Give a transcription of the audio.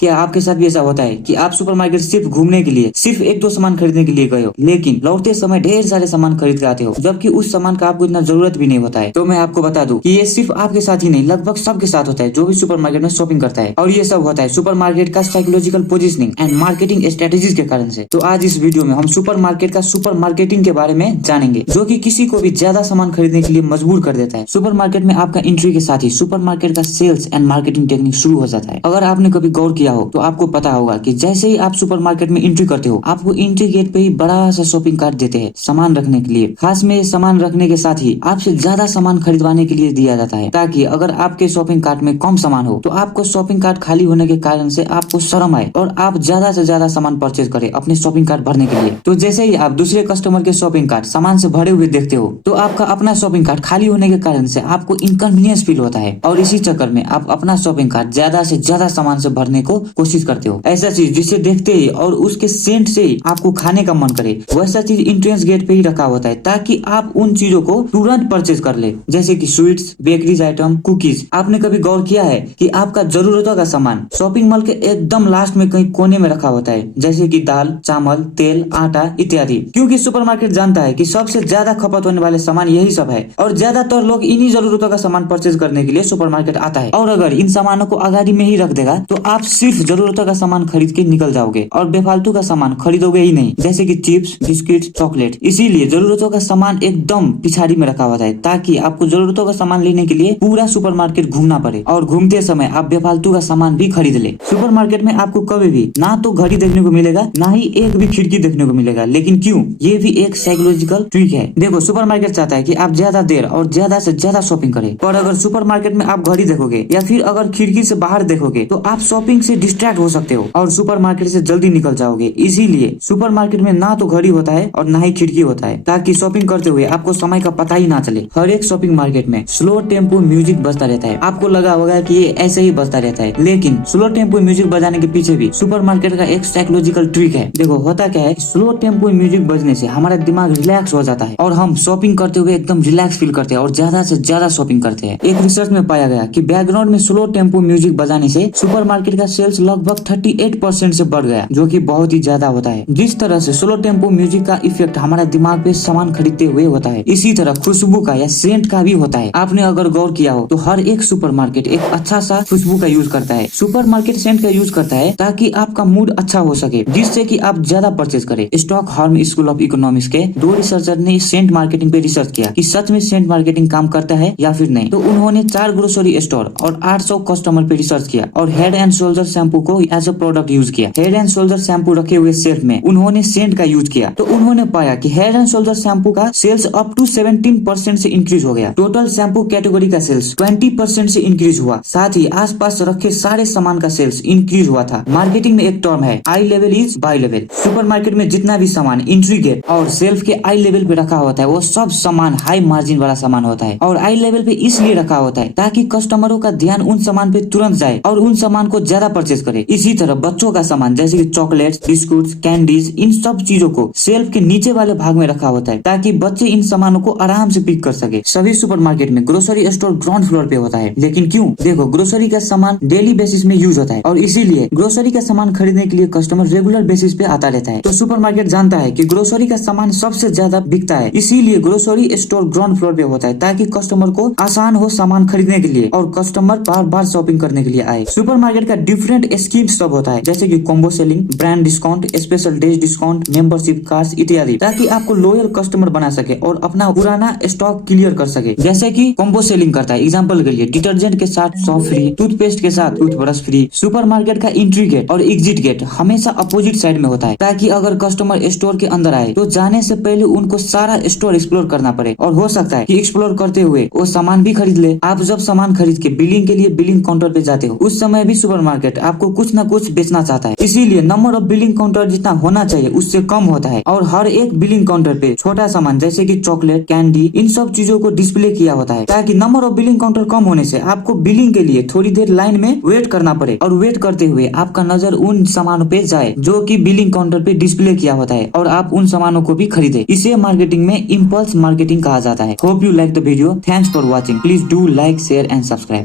क्या आपके साथ भी ऐसा होता है कि आप सुपरमार्केट सिर्फ घूमने के लिए, सिर्फ एक दो सामान खरीदने के लिए गए हो, लेकिन लौटते समय ढेर सारे सामान खरीद के आते हो, जबकि उस सामान का आपको इतना जरूरत भी नहीं होता है। तो मैं आपको बता दूं कि ये सिर्फ आपके साथ ही नहीं, लगभग सबके साथ होता है जो भी सुपरमार्केट में शॉपिंग करता है। और ये सब होता है सुपरमार्केट का psychological positioning and marketing strategies के कारण से। तो आज इस वीडियो में हम सुपरमार्केट का सुपर मार्केटिंग के बारे में जानेंगे, जो कि किसी को भी ज्यादा सामान खरीदने के लिए मजबूर कर देता है। सुपरमार्केट में आपका एंट्री के साथ ही सुपरमार्केट का सेल्स एंड मार्केटिंग टेक्निक शुरू हो जाता है। अगर आपने कभी गौर किया हो तो आपको पता होगा कि जैसे ही आप सुपरमार्केट में एंट्री करते हो, आपको एंट्री गेट पे ही बड़ा सा शॉपिंग कार्ट देते हैं सामान रखने के लिए। खास में सामान रखने के साथ ही आपसे ज्यादा सामान खरीदवाने के लिए दिया जाता है, ताकि अगर आपके शॉपिंग कार्ट में कम सामान हो तो आपको शॉपिंग कार्ट खाली होने के कारण से आपको शर्म आए और आप ज्यादा से ज्यादा सामान परचेज करें अपने शॉपिंग कार्ट भरने के लिए। तो जैसे ही आप दूसरे कस्टमर के शॉपिंग कार्ट सामान से भरे हुए देखते हो, तो आपका अपना शॉपिंग कार्ट खाली होने के कारण से आपको इनकन्वीनियंस फील होता है, और इसी चक्कर में आप अपना शॉपिंग कार्ट ज्यादा से ज्यादा सामान से भरने को कोशिश करते हो। ऐसा चीज जिसे देखते ही और उसके सेंट से ही आपको खाने का मन करे, वैसा चीज एंट्रेंस गेट पे ही रखा होता है, ताकि आप उन चीजों को तुरंत परचेज कर ले, जैसे कि स्वीट्स, बेकरीज आइटम, कुकीज। आपने कभी गौर किया है कि आपका जरूरतों का सामान शॉपिंग मॉल के एकदम लास्ट में कहीं कोने में रखा होता है, जैसे कि दाल, चावल, तेल, आटा इत्यादि, क्योंकि सुपरमार्केट जानता है कि सबसे ज्यादा खपत होने वाले सामान यही सब है, और ज्यादातर लोग इन्हीं जरूरतों का सामान परचेज करने के लिए सुपरमार्केट आता है। और अगर इन सामानों को आगाड़ी में ही रख देगा तो आप सिर्फ जरूरतों का सामान खरीद के निकल जाओगे और बेफालतू का सामान खरीदोगे ही नहीं, जैसे कि चिप्स, बिस्किट, चॉकलेट। इसीलिए जरूरतों का सामान एकदम पिछाड़ी में रखा होता है, ताकि आपको जरूरतों का सामान लेने के लिए पूरा सुपरमार्केट घूमना पड़े, और घूमते समय आप बेफालतू का सामान भी खरीद ले। सुपरमार्केट में आपको कभी भी ना तो घड़ी देखने को मिलेगा, ना ही एक भी खिड़की देखने को मिलेगा। लेकिन क्यों? ये भी एक साइकोलॉजिकल ट्रिक है। देखो, सुपरमार्केट चाहता है कि आप ज्यादा देर और ज्यादा से ज्यादा शॉपिंग करें, पर अगर सुपरमार्केट में आप घड़ी देखोगे या फिर अगर खिड़की से बाहर देखोगे तो आप शॉपिंग से डिस्ट्रैक्ट हो सकते हो और सुपरमार्केट से जल्दी निकल जाओगे। इसीलिए सुपरमार्केट में ना तो घड़ी होता है और ना ही खिड़की होता है, ताकि शॉपिंग करते हुए आपको समय का पता ही ना चले। हर एक शॉपिंग मार्केट में स्लो टेम्पो म्यूजिक बजता रहता है। आपको लगा होगा कि ये ऐसे ही बजता रहता है, लेकिन स्लो टेम्पो म्यूजिक बजाने के पीछे भी सुपरमार्केट का एक साइकोलॉजिकल ट्रिक है। देखो, होता क्या है, स्लो टेम्पो म्यूजिक बजने से हमारा दिमाग रिलैक्स हो जाता है और हम शॉपिंग करते हुए एकदम रिलैक्स फील करते हैं और ज्यादा से ज्यादा शॉपिंग करते हैं। एक रिसर्च में पाया गया कि बैकग्राउंड में स्लो टेम्पो म्यूजिक बजाने से सुपरमार्केट का सेल्स लगभग 38% से बढ़ गया, जो कि बहुत ही ज्यादा होता है। जिस तरह से स्लो टेम्पो म्यूजिक का इफेक्ट हमारा दिमाग पे सामान खरीदते हुए होता है, इसी तरह खुशबू का या सेंट का भी होता है। आपने अगर गौर किया हो तो हर एक सुपरमार्केट एक अच्छा सा खुशबू का यूज करता है। सुपरमार्केट सेंट का यूज करता है ताकि आपका मूड अच्छा हो सके, जिससे कि आप ज्यादा परचेज करें। स्टॉकहोल्म स्कूल ऑफ इकोनॉमिक्स के 2 रिसर्चर ने सेंट मार्केटिंग पे रिसर्च किया कि सच में सेंट मार्केटिंग काम करता है या फिर नहीं। तो उन्होंने 4 ग्रोसरी स्टोर और 800 कस्टमर पे रिसर्च किया और हेड एंड शोल्डर शैम्पू को एज अ प्रोडक्ट यूज किया। हेड एंड शोल्डर शैम्पू रखे हुए शेल्फ में उन्होंने सेंट का यूज किया, तो उन्होंने पाया कि हेड एंड शोल्डर शैम्पू का सेल्स अप टू 17% से इंक्रीज हो गया। टोटल शैम्पू कैटेगरी का सेल्स 20% से इंक्रीज हुआ। साथ ही आसपास रखे सारे सामान का सेल्स इंक्रीज हुआ था। मार्केटिंग में एक टर्म है, eye level is buy level. Supermarket में जितना भी सामान एंट्री गेट और सेल्फ के आई लेवल पे रखा होता है, वो सब सामान हाई मार्जिन वाला सामान होता है, और आई लेवल पे इसलिए रखा होता है ताकि कस्टमरों का ध्यान उन सामान पे तुरंत जाए और उन सामान को ज्यादा परचेज करे। इसी तरह बच्चों का सामान जैसे कि चॉकलेट्स, बिस्कुट्स, कैंडीज, इन सब चीजों को सेल्फ के नीचे वाले भाग में रखा होता है, ताकि बच्चे इन सामानों को आराम से पिक कर सके। सभी सुपरमार्केट में ग्रोसरी स्टोर ग्राउंड फ्लोर पे होता है, लेकिन क्यों? देखो, ग्रोसरी का सामान डेली बेसिस में यूज होता है, और इसीलिए ग्रोसरी का सामान खरीदने के लिए कस्टमर रेगुलर बेसिस पे आता रहता है। तो सुपरमार्केट जानता है कि ग्रोसरी का सामान सबसे ज्यादा बिकता है, इसीलिए ग्रोसरी स्टोर ग्राउंड फ्लोर पे होता है, ताकि कस्टमर को आसान हो सामान खरीदने के लिए और कस्टमर बार बार शॉपिंग करने के लिए आए। सुपरमार्केट का डिफरेंट स्कीम सब होता है, जैसे कि combo selling, brand discount, special days discount, membership cards इत्यादि, ताकि आपको लॉयल कस्टमर बना सके और अपना पुराना स्टॉक क्लियर कर सके। जैसे कि कॉम्बो सेलिंग करता है, एग्जांपल के लिए डिटर्जेंट के साथ सॉप फ्री, टूथपेस्ट के साथ टूथब्रश फ्री। सुपरमार्केट का एंट्री गेट और एग्जिट गेट हमेशा अपोजिट साइड में होता है, ताकि अगर कस्टमर स्टोर के अंदर आए तो जाने से पहले उनको सारा स्टोर एक्सप्लोर करना पड़े, और हो सकता है कि एक्सप्लोर करते हुए वो सामान भी खरीद ले। आप जब सामान खरीद के बिलिंग के लिए बिलिंग काउंटर पे जाते हो, उस समय भी सुपरमार्केट आपको कुछ न कुछ बेचना चाहता है, इसीलिए नंबर ऑफ बिलिंग काउंटर जितना होना चाहिए उससे कम होता है, और हर एक बिलिंग काउंटर पे छोटा सामान जैसे कि चॉकलेट, कैंडी, इन सब चीजों को डिस्प्ले किया होता है, ताकि नंबर ऑफ बिलिंग काउंटर कम होने से आपको बिलिंग के लिए थोड़ी देर लाइन में वेट करना पड़े, और वेट करते हुए आपका नजर उन सामानों पे जाए जो कि बिलिंग काउंटर पे डिस्प्ले किया होता है, और आप उन सामानों को भी खरीदे। इसे मार्केटिंग में इम्पल्स मार्केटिंग कहा जाता है। Hope you like the video. Thanks for watching. Please do like, share and subscribe.